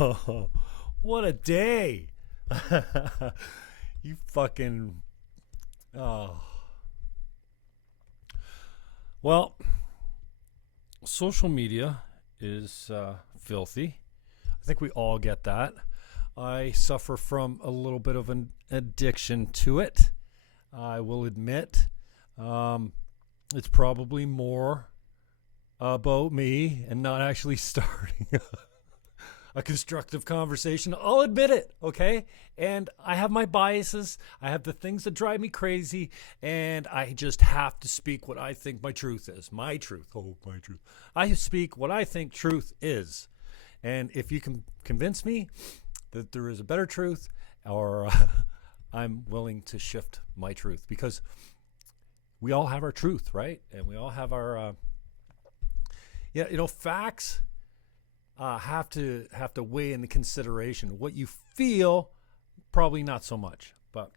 Oh, what a day. You fucking... Oh. Well, social media is filthy. I think we all get that. I suffer from a little bit of an addiction to it. I will admit. It's probably more about me and not actually starting a constructive conversation. I'll admit it, okay? And I have my biases. I have the things that drive me crazy, and I just have to speak what I think my truth is. My truth. Oh, my truth. I speak what I think truth is. And if you can convince me that there is a better truth, or I'm willing to shift my truth, because we all have our truth, right? And we all have our, facts have to weigh in the consideration. What you feel, probably not so much, but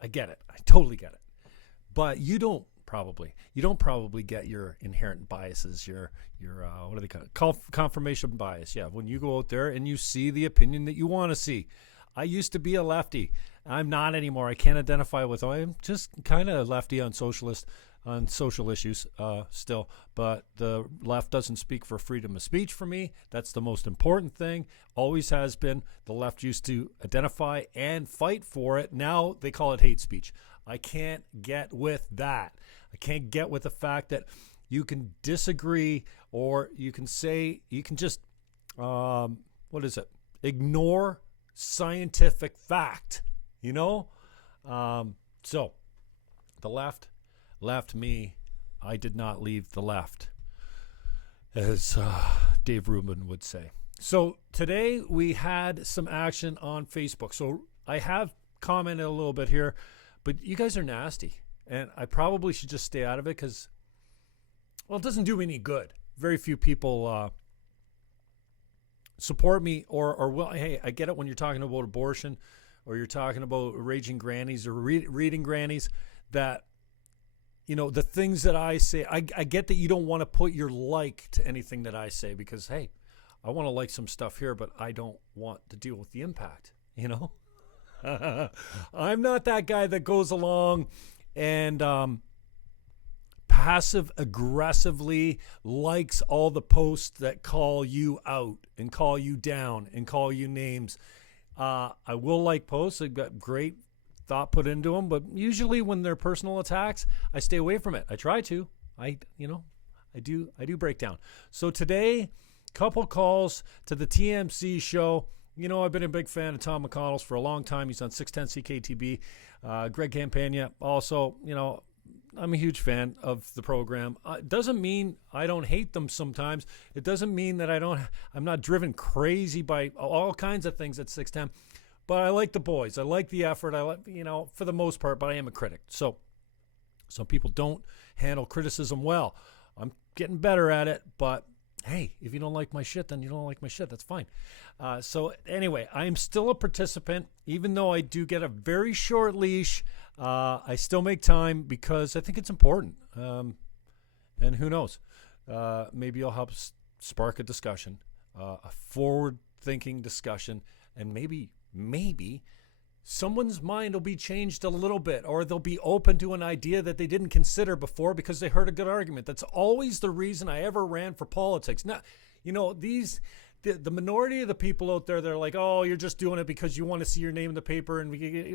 I get it. I totally get it. But you don't probably get your inherent biases, your what do they call it? Confirmation bias. Yeah, when you go out there and you see the opinion that you want to see. I used to be a lefty. I'm not anymore. I can't identify with. I'm just kind of lefty on social issues still. But the left doesn't speak for freedom of speech for me. That's the most important thing. Always has been. The left used to identify and fight for it. Now they call it hate speech. I can't get with that. I can't get with the fact that you can disagree, or you can just, ignore scientific fact, So the left left me. I did not leave the left, as Dave Rubin would say. So today we had some action on Facebook. So I have commented a little bit here, but you guys are nasty, and I probably should just stay out of it because, well, it doesn't do me any good. Very few people support me, or well, hey, I get it when you're talking about abortion, or you're talking about raging grannies or reading grannies, that, the things that I say, I get that you don't want to put your like to anything that I say, because, hey, I want to like some stuff here, but I don't want to deal with the impact, I'm not that guy that goes along and passive aggressively likes all the posts that call you out and call you down and call you names. I will like posts. I've got great thought put into them, but usually when they're personal attacks, I stay away from it. I try to. I do break down. So today, couple calls to the TMC show. I've been a big fan of Tom McConnell's for a long time. He's on 610 CKTB. Greg Campagna also, I'm a huge fan of the program. Doesn't mean I don't hate them sometimes. It doesn't mean that I'm not driven crazy by all kinds of things at 610. But I like the boys. I like the effort. I like, for the most part, but I am a critic. So some people don't handle criticism well. I'm getting better at it, but hey, if you don't like my shit, then you don't like my shit. That's fine. So anyway, I'm still a participant, even though I do get a very short leash. I still make time because I think it's important. And who knows? Maybe I'll help spark a discussion, a forward-thinking discussion, and maybe someone's mind will be changed a little bit, or they'll be open to an idea that they didn't consider before because they heard a good argument. That's always the reason I ever ran for politics. Now, the minority of the people out there, they're like, oh, you're just doing it because you want to see your name in the paper.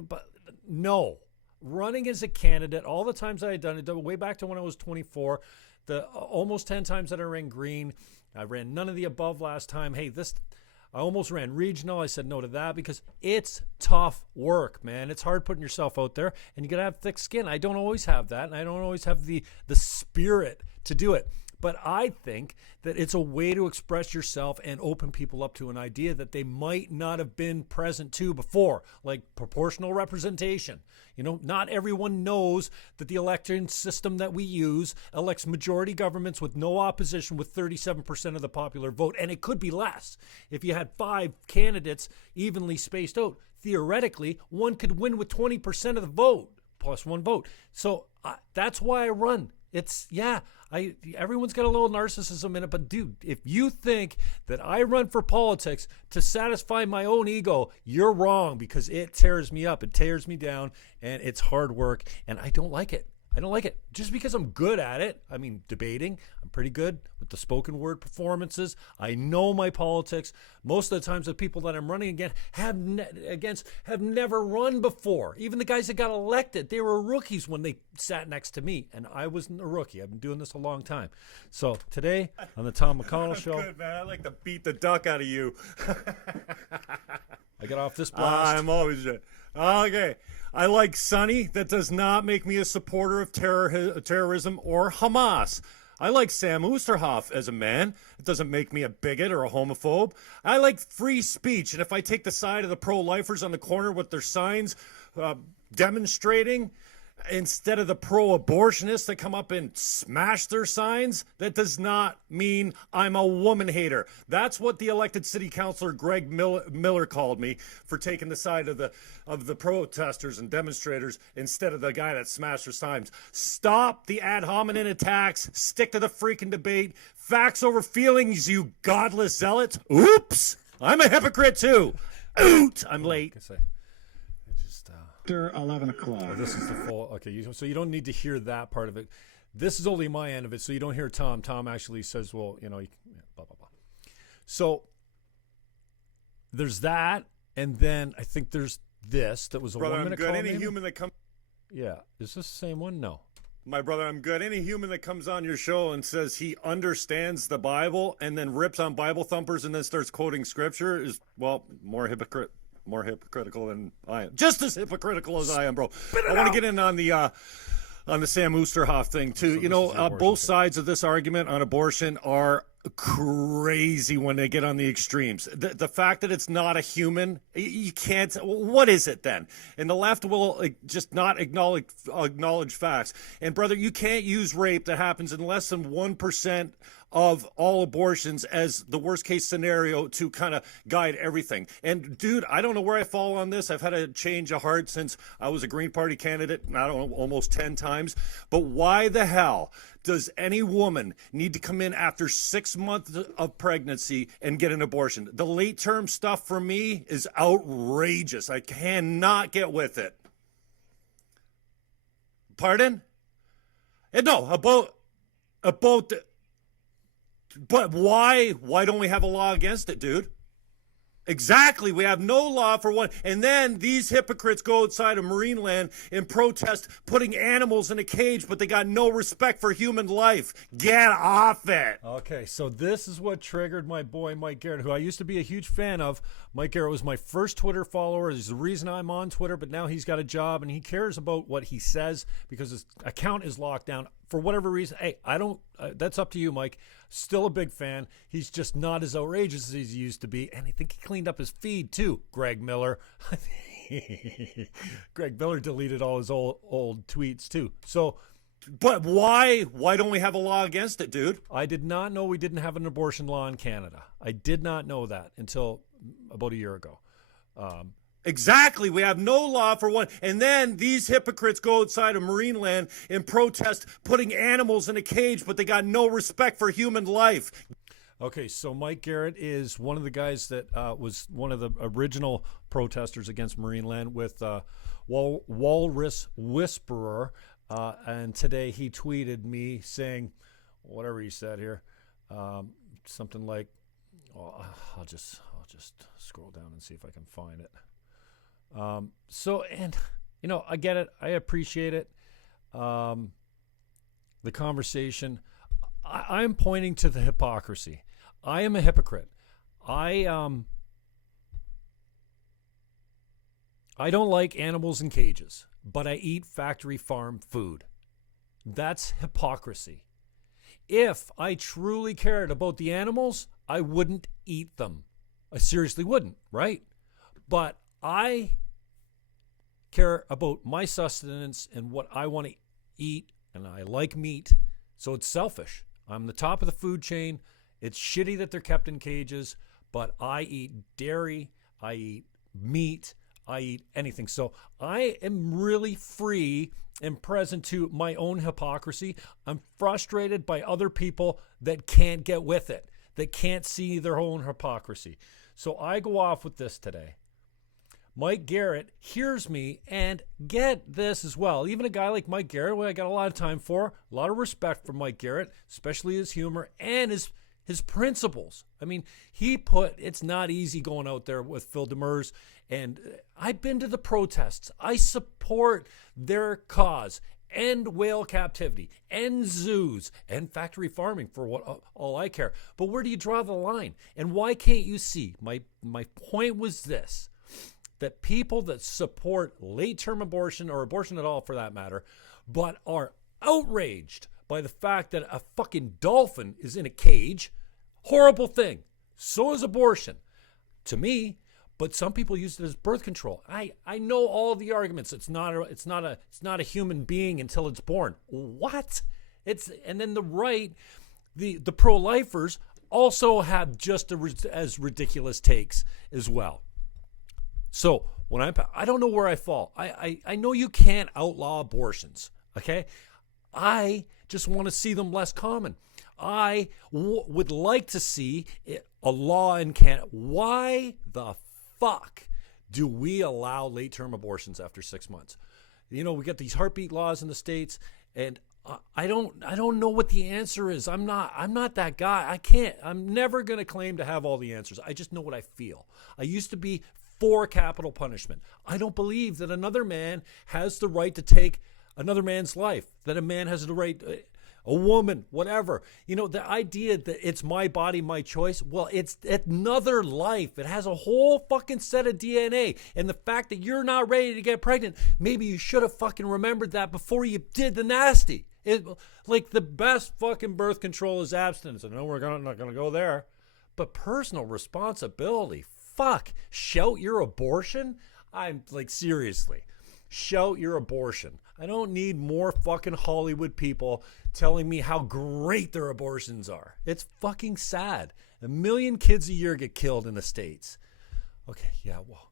But no, running as a candidate, all the times I had done it, way back to when I was 24, the almost 10 times that I ran green, I ran none of the above last time. Hey, I almost ran regional. I said no to that because it's tough work, man. It's hard putting yourself out there, and you got to have thick skin. I don't always have that, and I don't always have the spirit to do it. But I think that it's a way to express yourself and open people up to an idea that they might not have been present to before, like proportional representation. Not everyone knows that the election system that we use elects majority governments with no opposition with 37% of the popular vote, and it could be less. If you had 5 candidates evenly spaced out, theoretically, one could win with 20% of the vote, plus 1 vote. So that's why I run. Everyone's got a little narcissism in it, but dude, if you think that I run for politics to satisfy my own ego, you're wrong, because it tears me up, it tears me down, and it's hard work, and I don't like it. I don't like it just because I'm good at it. I mean, debating, I'm pretty good with the spoken word performances. I know my politics. Most of the times the people that I'm running against have never run before. Even the guys that got elected, they were rookies when they sat next to me, and I wasn't a rookie. I've been doing this a long time. So today on the Tom McConnell Show. Good, man. I like to beat the duck out of you. I got off this blast. I'm always good. Okay. I like Sonny. That does not make me a supporter of terrorism or Hamas. I like Sam Oosterhoff as a man. It doesn't make me a bigot or a homophobe. I like free speech. And if I take the side of the pro-lifers on the corner with their signs demonstrating instead of the pro-abortionists that come up and smash their signs, that does not mean I'm a woman hater. That's what the elected city councilor Greg Miller called me, for taking the side of the protesters and demonstrators instead of the guy that smashed their signs. Stop the ad hominem attacks. Stick to the freaking debate. Facts over feelings, you godless zealots. Oops! I'm a hypocrite too. Oot! I'm late. After 11 o'clock. Oh, this is the full. Okay, so you don't need to hear that part of it. This is only my end of it, so you don't hear Tom. Tom actually says, well, blah, blah, blah. So there's that, and then I think there's this. That was a brother, 1 minute I'm good. call. Any maybe? human that comes. Yeah, is this the same one? No. My brother, I'm good. Any human that comes on your show and says he understands the Bible and then rips on Bible thumpers and then starts quoting scripture is, well, more hypocritical than I am. Just as hypocritical as I am, bro. I want to get in on the Sam Oosterhoff thing too. So both sides of this argument on abortion are crazy when they get on the extremes. The fact that it's not a human, you can't. What is it then? And the left will just not acknowledge facts. And brother, you can't use rape that happens in less than 1% of all abortions as the worst case scenario to kind of guide everything. And dude, I don't know where I fall on this. I've had a change of heart since I was a Green Party candidate, I don't know, almost 10 times. But why the hell does any woman need to come in after 6 months of pregnancy and get an abortion? The late term stuff for me is outrageous. I cannot get with it. Pardon? And no, about but why don't we have a law against it, dude? Exactly. We have no law for one. And then these hypocrites go outside of Marineland and protest putting animals in a cage, but they got no respect for human life. Get off it. Okay, so this is what triggered my boy Mike Garrett, who I used to be a huge fan of. Mike Garrett was my first Twitter follower. He's the reason I'm on Twitter, but now he's got a job and he cares about what he says because his account is locked down for whatever reason. Hey, I don't, that's up to you, Mike. Still a big fan. He's just not as outrageous as he used to be. And I think he cleaned up his feed too, Greg Miller. Greg Miller deleted all his old tweets too. So, but why don't we have a law against it, dude? I did not know we didn't have an abortion law in Canada. I did not know that until about a year ago. Exactly. We have no law for one. And then these hypocrites go outside of Marineland and protest putting animals in a cage, but they got no respect for human life. Okay, so Mike Garrett is one of the guys that was one of the original protesters against Marineland with Walrus Whisperer. And today he tweeted me saying, whatever he said here, something like, I'll just scroll down and see if I can find it. I get it. I appreciate it. The conversation. I'm pointing to the hypocrisy. I am a hypocrite. I don't like animals in cages, but I eat factory farm food. That's hypocrisy. If I truly cared about the animals, I wouldn't eat them. I seriously wouldn't, right? But I care about my sustenance and what I want to eat, and I like meat, so it's selfish. I'm the top of the food chain. It's shitty that they're kept in cages, but I eat dairy, I eat meat, I eat anything. So I am really free am present to my own hypocrisy. I'm frustrated by other people that can't get with it, that can't see their own hypocrisy. So I go off with this today. Mike Garrett hears me, and get this as well. Even a guy like Mike Garrett, who I got a lot of time for, a lot of respect for Mike Garrett, especially his humor and his principles. I mean, it's not easy going out there with Phil Demers, and I've been to the protests. I support their cause. End whale captivity, end zoos, end factory farming for all I care. But where do you draw the line? And why can't you see? My point was this, that people that support late-term abortion, or abortion at all for that matter, but are outraged by the fact that a fucking dolphin is in a cage, horrible thing. So is abortion. To me, but some people use it as birth control. I know all the arguments. It's not a human being until it's born. What? And then the right, the pro-lifers also have just as ridiculous takes as well. So when I don't know where I fall. I know you can't outlaw abortions. Okay, I just want to see them less common. I would like to see a law in Canada. Why the fuck do we allow late-term abortions after 6 months? You know, we got these heartbeat laws in the States, and I don't know what the answer is. I'm not that guy. I'm never going to claim to have all the answers. I just know what I feel. I used to be for capital punishment. I don't believe that another man has the right to take another man's life, that a man has the right, a woman, whatever. You know, the idea that it's my body, my choice, well, it's another life. It has a whole fucking set of DNA. And the fact that you're not ready to get pregnant, maybe you should have fucking remembered that before you did the nasty. Like the best fucking birth control is abstinence. I know we're not going to go there. But personal responsibility, fuck. Shout your abortion? I'm like, seriously. Shout your abortion. I don't need more fucking Hollywood people telling me how great their abortions are. It's fucking sad. 1 million kids a year get killed in the States. Okay, yeah, well.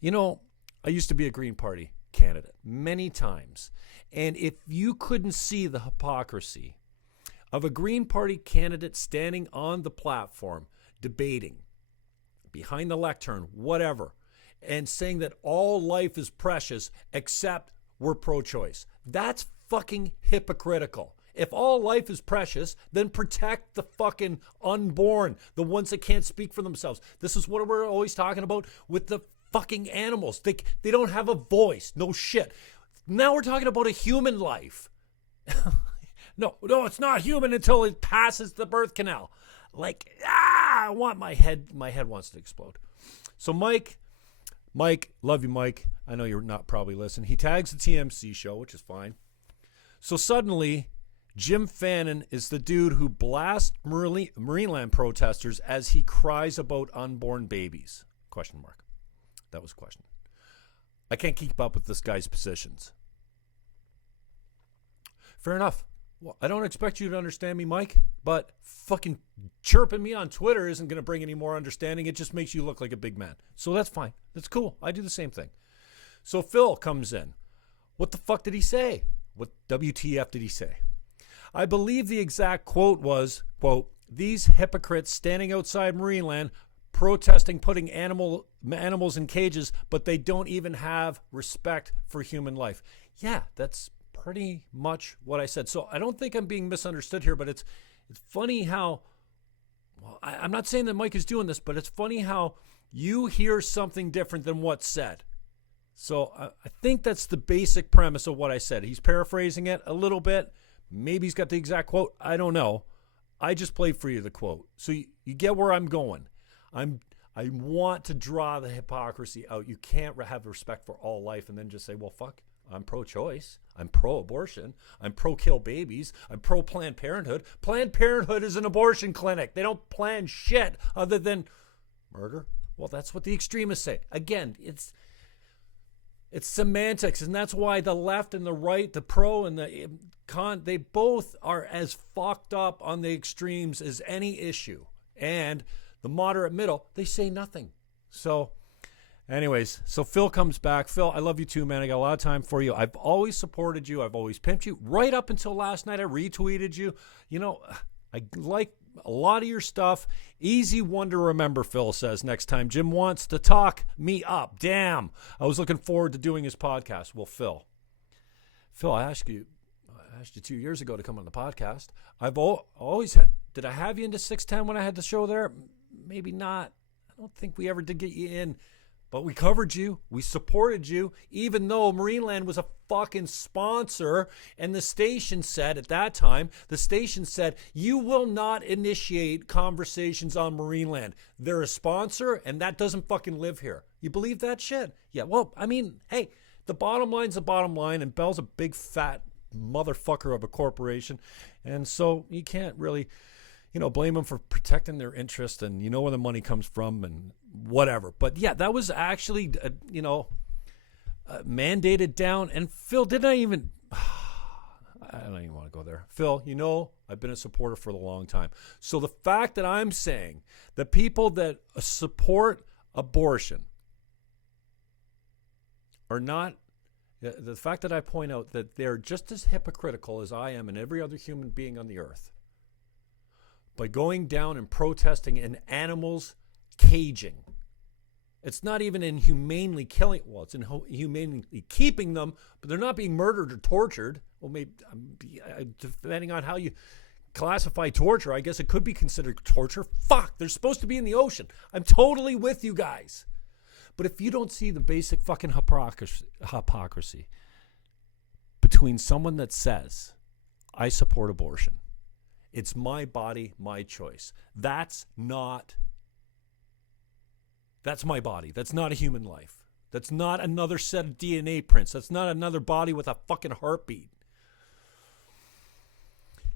You know, I used to be a Green Party candidate many times. And if you couldn't see the hypocrisy of a Green Party candidate standing on the platform, debating, behind the lectern, whatever, and saying that all life is precious except we're pro-choice. That's fucking hypocritical. If all life is precious, then protect the fucking unborn, the ones that can't speak for themselves. This is what we're always talking about with the fucking animals. They don't have a voice. No shit. Now we're talking about a human life. No, it's not human until it passes the birth canal. Like, I want my head wants to explode. So Mike, love you, Mike. I know you're not probably listening. He tags the TMC show, which is fine. So suddenly, Jim Fannon is the dude who blasts Marineland protesters as he cries about unborn babies. Question mark. That was a question. I can't keep up with this guy's positions. Fair enough. Well, I don't expect you to understand me, Mike, but fucking chirping me on Twitter isn't going to bring any more understanding. It just makes you look like a big man. So that's fine. That's cool. I do the same thing. So Phil comes in. What the fuck did he say? What WTF did he say? I believe the exact quote was, quote, "These hypocrites standing outside Marineland protesting putting animals in cages, but they don't even have respect for human life." Yeah, that's pretty much what I said. So I don't think I'm being misunderstood here, but it's funny how, well, I'm not saying that Mike is doing this, but it's funny how you hear something different than what's said. So I think that's the basic premise of what I said. He's paraphrasing it a little bit. Maybe he's got the exact quote. I don't know. I just played for you the quote. So you get where I'm going. I want to draw the hypocrisy out. You can't have respect for all life and then just say, well, fuck, I'm pro-choice. I'm pro-abortion. I'm pro-kill babies. I'm pro-Planned Parenthood. Planned Parenthood is an abortion clinic. They don't plan shit other than murder. Well, that's what the extremists say. Again, it's semantics, and that's why the left and the right, the pro and the con, they both are as fucked up on the extremes as any issue. And the moderate middle, they say nothing. So Anyways, so Phil comes back. Phil, I love you too, man. I got a lot of time for you. I've always supported you. I've always pimped you. Right up until last night, I retweeted you. You know, I like a lot of your stuff. Easy one to remember, Phil says. Next time Jim wants to talk me up. Damn. I was looking forward to doing his podcast. Well, Phil, I asked you 2 years ago to come on the podcast. I've always had, did I have you into 610 when I had the show there? Maybe not. I don't think we ever did get you in. But we covered you. We supported you, even though Marineland was a fucking sponsor. And the station said at that time, you will not initiate conversations on Marineland. They're a sponsor, and that doesn't fucking live here. You believe that shit? Yeah, well, I mean, hey, the bottom line's the bottom line, and Bell's a big, fat motherfucker of a corporation. And so you can't really, blame them for protecting their interest, and where the money comes from and whatever. But yeah, that was actually, mandated down. And Phil, I don't even want to go there. Phil, I've been a supporter for a long time. So the fact that I'm saying the people that support abortion are not, the fact that I point out that they're just as hypocritical as I am and every other human being on the earth by going down and protesting an animal's caging. It's not even inhumanely killing. Well, it's inhumanely keeping them, but they're not being murdered or tortured. Well, maybe depending on how you classify torture, I guess it could be considered torture. Fuck, they're supposed to be in the ocean. I'm totally with you guys. But if you don't see the basic fucking hypocrisy between someone that says, I support abortion, it's my body, my choice. That's my body. That's not a human life. That's not another set of DNA prints. That's not another body with a fucking heartbeat.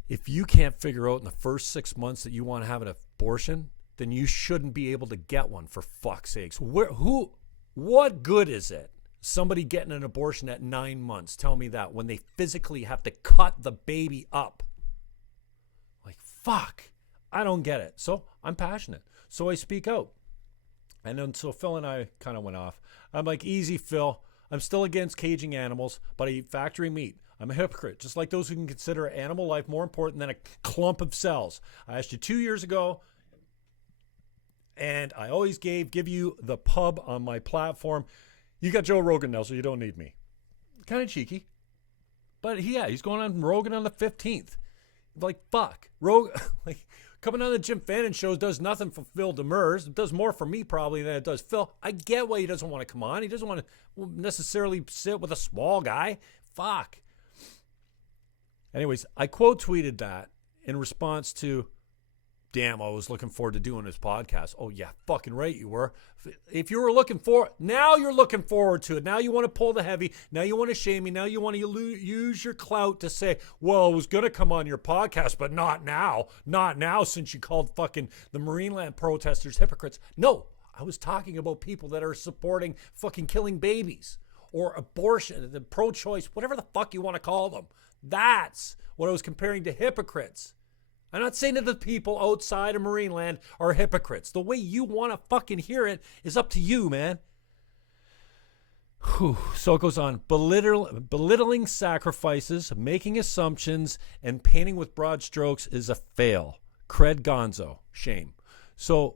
If you can't figure out in the first 6 months that you want to have an abortion, then you shouldn't be able to get one, for fuck's sakes. What good is it? Somebody getting an abortion at 9 months, tell me that, when they physically have to cut the baby up. Like, fuck. I don't get it. So I'm passionate. So I speak out. And then so Phil and I kind of went off. I'm like, easy, Phil. I'm still against caging animals, but I eat factory meat. I'm a hypocrite, just like those who can consider animal life more important than a clump of cells. I asked you 2 years ago, and I always give you the pub on my platform. You got Joe Rogan now, so you don't need me. Kind of cheeky. But he's going on Rogan on the 15th. Like, fuck. Coming on the Jim Fannon Show does nothing for Phil Demers. It does more for me probably than it does Phil. I get why he doesn't want to come on. He doesn't want to necessarily sit with a small guy. Fuck. Anyways, I quote tweeted that in response to, damn, I was looking forward to doing this podcast. Oh, yeah, fucking right you were. If you were looking for, now you're looking forward to it. Now you want to pull the heavy. Now you want to shame me. Now you want to use your clout to say, well, I was going to come on your podcast, but not now. Not now, since you called fucking the Marineland protesters hypocrites. No, I was talking about people that are supporting fucking killing babies or abortion, the pro-choice, whatever the fuck you want to call them. That's what I was comparing to hypocrites. I'm not saying that the people outside of Marineland are hypocrites. The way you want to fucking hear it is up to you, man. Whew. So it goes on. Belittling sacrifices, making assumptions, and painting with broad strokes is a fail. Cred Gonzo. Shame. So,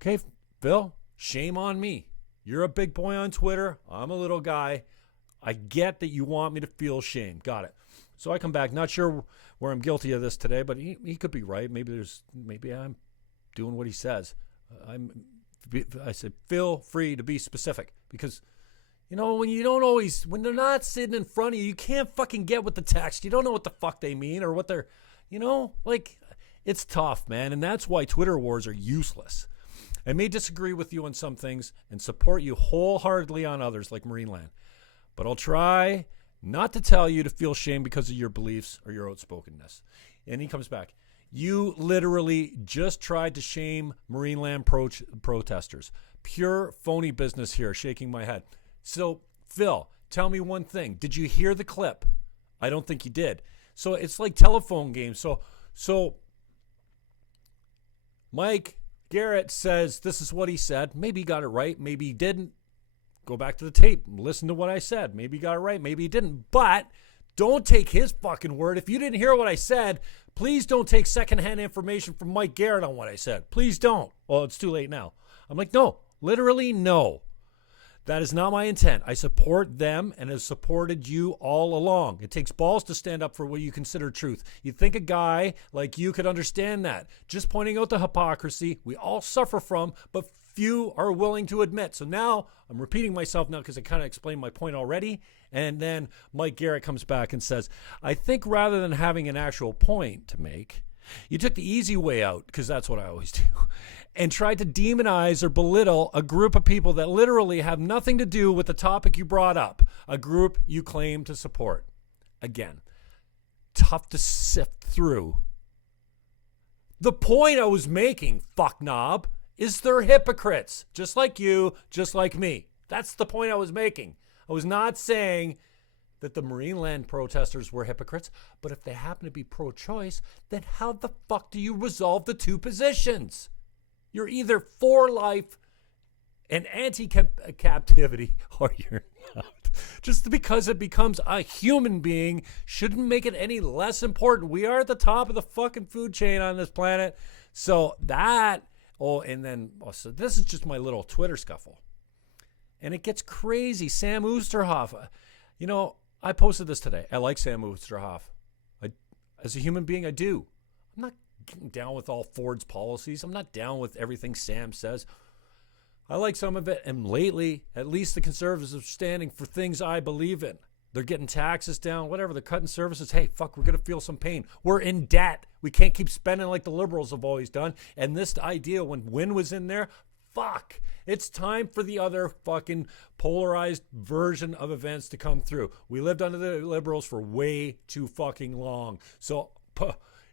okay, Phil, shame on me. You're a big boy on Twitter. I'm a little guy. I get that you want me to feel shame. Got it. So I come back, not sure where I'm guilty of this today, but he could be right. Maybe I'm doing what he says. I said, feel free to be specific, because, when they're not sitting in front of you, you can't fucking get with the text. You don't know what the fuck they mean or what they're, it's tough, man. And that's why Twitter wars are useless. I may disagree with you on some things and support you wholeheartedly on others, like Marineland, but I'll try not to tell you to feel shame because of your beliefs or your outspokenness. And he comes back. You literally just tried to shame Marineland protesters. Pure phony business here, shaking my head. So, Phil, tell me one thing. Did you hear the clip? I don't think you did. So it's like telephone games. So Mike Garrett says this is what he said. Maybe he got it right. Maybe he didn't. go back to the tape, listen to what I said. Maybe he got it right, maybe he didn't. But don't take his fucking word. If you didn't hear what I said, please don't take secondhand information from Mike Garrett on what I said. Please don't. Well, it's too late now. I'm like, no, literally no. That is not my intent. I support them and have supported you all along. It takes balls to stand up for what you consider truth. You'd think a guy like you could understand that. Just pointing out the hypocrisy we all suffer from, but few are willing to admit. So now I'm repeating myself now because I kind of explained my point already. And then Mike Garrett comes back and says, I think rather than having an actual point to make, you took the easy way out, because that's what I always do, and tried to demonize or belittle a group of people that literally have nothing to do with the topic you brought up, a group you claim to support. Again, tough to sift through. The point I was making, fucknob, is they're hypocrites, just like you, just like me. That's the point I was making. I was not saying that the Marineland protesters were hypocrites, but if they happen to be pro-choice, then how the fuck do you resolve the two positions? You're either for life and anti-captivity, or you're not. Just because it becomes a human being shouldn't make it any less important. We are at the top of the fucking food chain on this planet. So that, so this is just my little Twitter scuffle. And it gets crazy. Sam Oosterhoff, I posted this today. I like Sam Oosterhoff. As a human being, I do. I'm not getting down with all Ford's policies. I'm not down with everything Sam says. I like some of it. And lately, at least the conservatives are standing for things I believe in. They're getting taxes down, whatever. They're cutting services. Hey, fuck, we're going to feel some pain. We're in debt. We can't keep spending like the liberals have always done. And this idea, when Wynn was in there, fuck. It's time for the other fucking polarized version of events to come through. We lived under the liberals for way too fucking long. So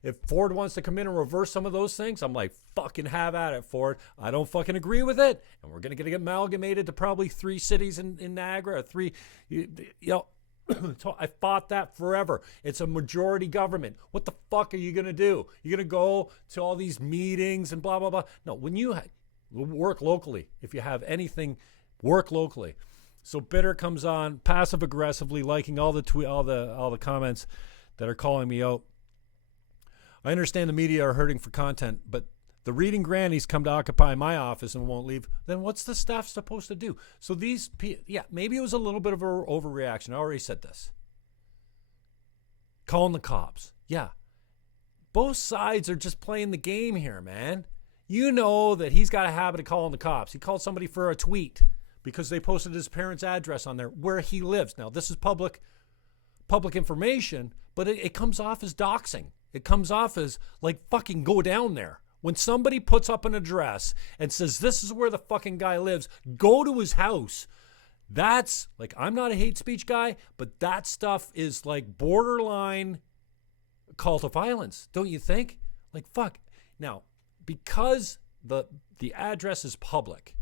if Ford wants to come in and reverse some of those things, I'm like, fucking have at it, Ford. I don't fucking agree with it. And we're going to get amalgamated to probably 3 cities in Niagara. 3, I fought that forever. It's a majority government. What the fuck are you going to do? You're going to go to all these meetings and blah, blah, blah. No, when you work locally, if you have anything, work locally. So Bitter comes on passive aggressively, liking all the comments that are calling me out. I understand the media are hurting for content, but the reading grannies come to occupy my office and won't leave. Then what's the staff supposed to do? So maybe it was a little bit of an overreaction. I already said this. Calling the cops. Yeah. Both sides are just playing the game here, man. You know that he's got a habit of calling the cops. He called somebody for a tweet because they posted his parents' address on there where he lives. Now, this is public information, but it comes off as doxing. It comes off as like, fucking go down there. When somebody puts up an address and says, this is where the fucking guy lives, go to his house. That's like, I'm not a hate speech guy, but that stuff is like borderline call to violence, don't you think? Like, fuck. Now, because the address is public,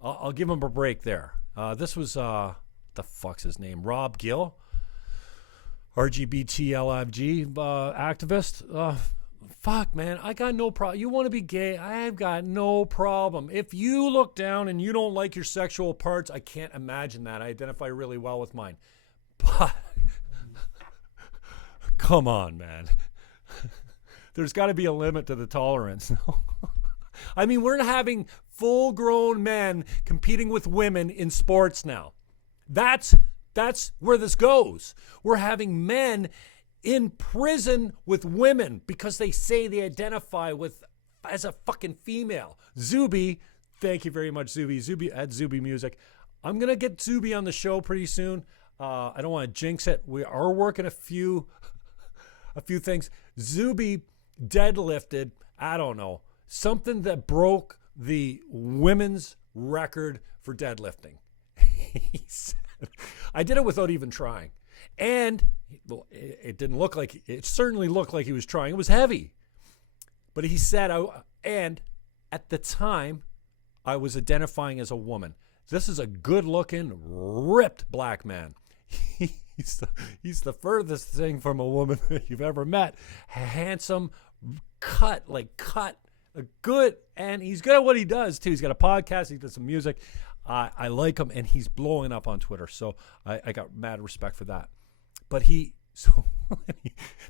I'll give him a break there. This was, the fuck's his name? Rob Gill, RGBTLFG activist. Fuck, man, I got no problem. You want to be gay? I've got no problem. If you look down and you don't like your sexual parts, I can't imagine that. I identify really well with mine. But, come on, man. There's got to be a limit to the tolerance. I mean, we're having full-grown men competing with women in sports now. That's where this goes. We're having men in prison with women because they say they identify as a fucking female. Zuby, thank you very much, Zuby. Zuby at Zuby Music. I'm going to get Zuby on the show pretty soon. I don't want to jinx it. We are working a few things. Zuby deadlifted, I don't know, something that broke the women's record for deadlifting. He said, I did it without even trying. And it certainly looked like he was trying. It was heavy. But he said, and at the time, I was identifying as a woman. This is a good-looking, ripped black man. He's the furthest thing from a woman that you've ever met. Handsome, good, and he's good at what he does, too. He's got a podcast. He does some music. I like him, and he's blowing up on Twitter. So I got mad respect for that. But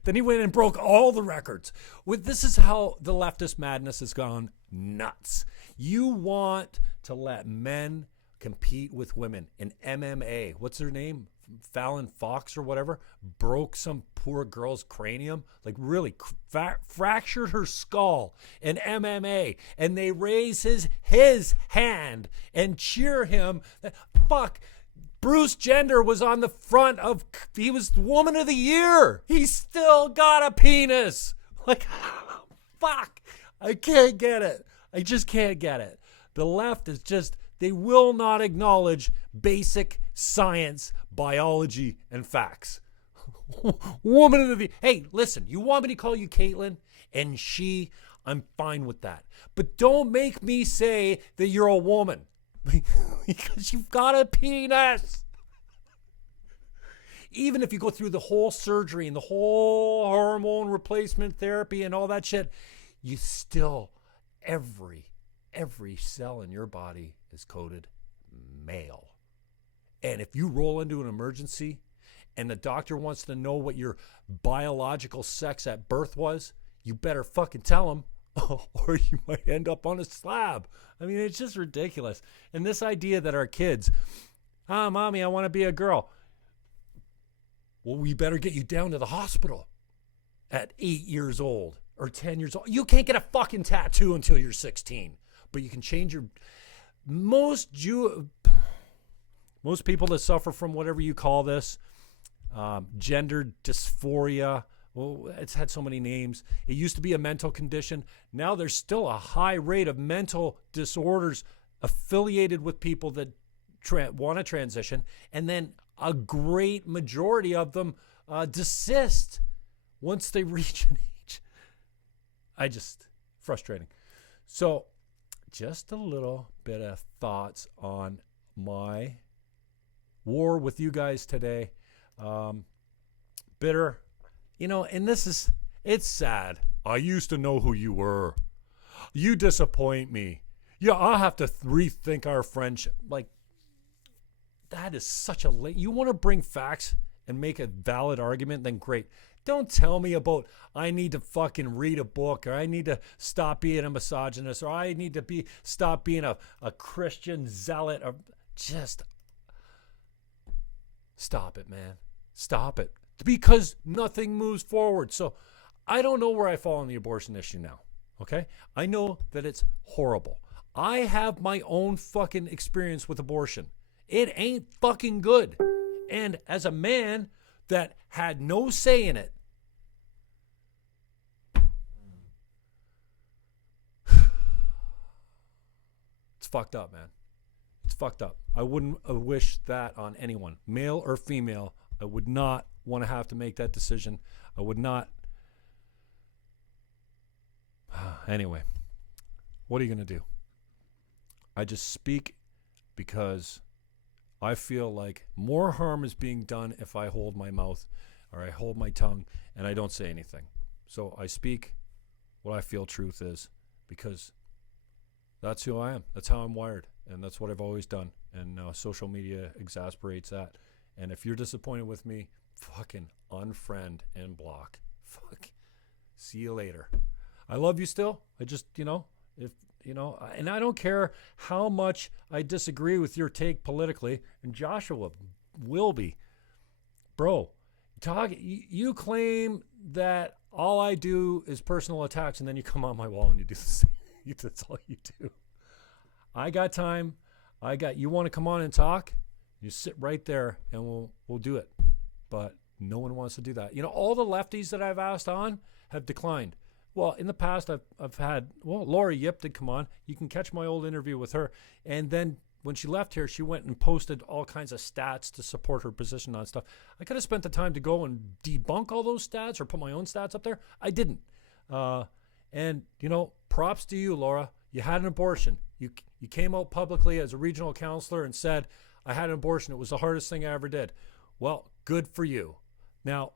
then he went and broke all the records. This is how the leftist madness has gone nuts. You want to let men compete with women in MMA. What's her name? Fallon Fox or whatever, broke some poor girl's cranium, like really fractured her skull in MMA, and they raise his hand and cheer him. Fuck. Bruce Jenner was on the front of, he was Woman of the Year. He still got a penis. Like, fuck. I can't get it. I just can't get it. The left is just, they will not acknowledge basic science, biology, and facts. Woman of the, hey, listen, you want me to call you Caitlin and she, I'm fine with that. But don't make me say that you're a woman. Because you've got a penis. Even if you go through the whole surgery and the whole hormone replacement therapy and all that shit, you still, every cell in your body is coded male. And if you roll into an emergency and the doctor wants to know what your biological sex at birth was, you better fucking tell him, or you might end up on a slab. I mean, it's just ridiculous. And this idea that our kids, mommy, I want to be a girl. Well, we better get you down to the hospital at 8 years old or 10 years old. You can't get a fucking tattoo until you're 16, but you can change your, most people that suffer from whatever you call this, gender dysphoria. Well, it's had so many names. It used to be a mental condition. Now there's still a high rate of mental disorders affiliated with people that want to transition. And then a great majority of them desist once they reach an age. Frustrating. So just a little bit of thoughts on my war with you guys today. Bitter. You know, and it's sad. I used to know who you were. You disappoint me. Yeah, I'll have to rethink our friendship. Like, that is such a you want to bring facts and make a valid argument, then great. Don't tell me about I need to fucking read a book, or I need to stop being a misogynist, or I need to stop being a Christian zealot, or just stop it, man. Stop it. Because nothing moves forward. So I don't know where I fall on the abortion issue now. Okay? I know that it's horrible. I have my own fucking experience with abortion. It ain't fucking good. And as a man that had no say in it, it's fucked up, man. It's fucked up. I wouldn't wish that on anyone, male or female. I would not want to have to make that decision. I would not. Anyway, what are you going to do? I just speak because I feel like more harm is being done if I hold my mouth or I hold my tongue and I don't say anything. So I speak what I feel truth is, because that's who I am. That's how I'm wired. And that's what I've always done. And social media exasperates that. And if you're disappointed with me, fucking unfriend and block. Fuck. See you later. I love you still. I just, and I don't care how much I disagree with your take politically, and Joshua will be. Bro, you claim that all I do is personal attacks, and then you come on my wall and you do this. That's all you do. I got time. You want to come on and talk? You sit right there and we'll do it. But no one wants to do that. All the lefties that I've asked on have declined. Well, in the past, I've had, Lori Yip did come on. You can catch my old interview with her. And then when she left here, she went and posted all kinds of stats to support her position on stuff. I could have spent the time to go and debunk all those stats or put my own stats up there. I didn't. And props to you, Laura. You had an abortion. You came out publicly as a regional counselor and said, I had an abortion. It was the hardest thing I ever did. Well, good for you. Now,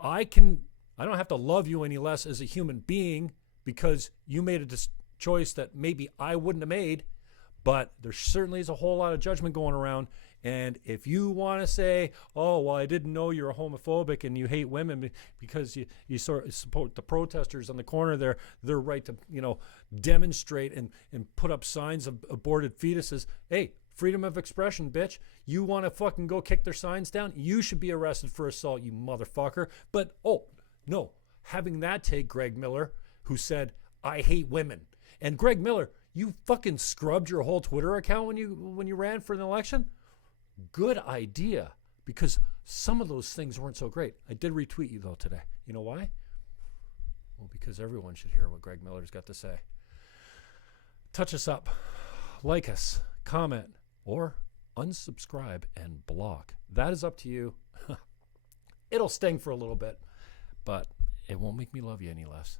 I don't have to love you any less as a human being because you made a choice that maybe I wouldn't have made, But there certainly is a whole lot of judgment going around. And if you want to say, oh, well, I didn't know you're homophobic and you hate women because you sort of support the protesters on the corner there, their right to, demonstrate and put up signs of aborted fetuses. Hey, freedom of expression, bitch. You want to fucking go kick their signs down? You should be arrested for assault, you motherfucker. But, oh, no. Having that take Greg Miller, who said, I hate women. And Greg Miller, you fucking scrubbed your whole Twitter account when you ran for an election? Good idea, because some of those things weren't so great. I did retweet you, though, today. You know why? Well, because everyone should hear what Greg Miller's got to say. Touch us up, like us, comment, or unsubscribe and block. That is up to you. It'll sting for a little bit, but it won't make me love you any less.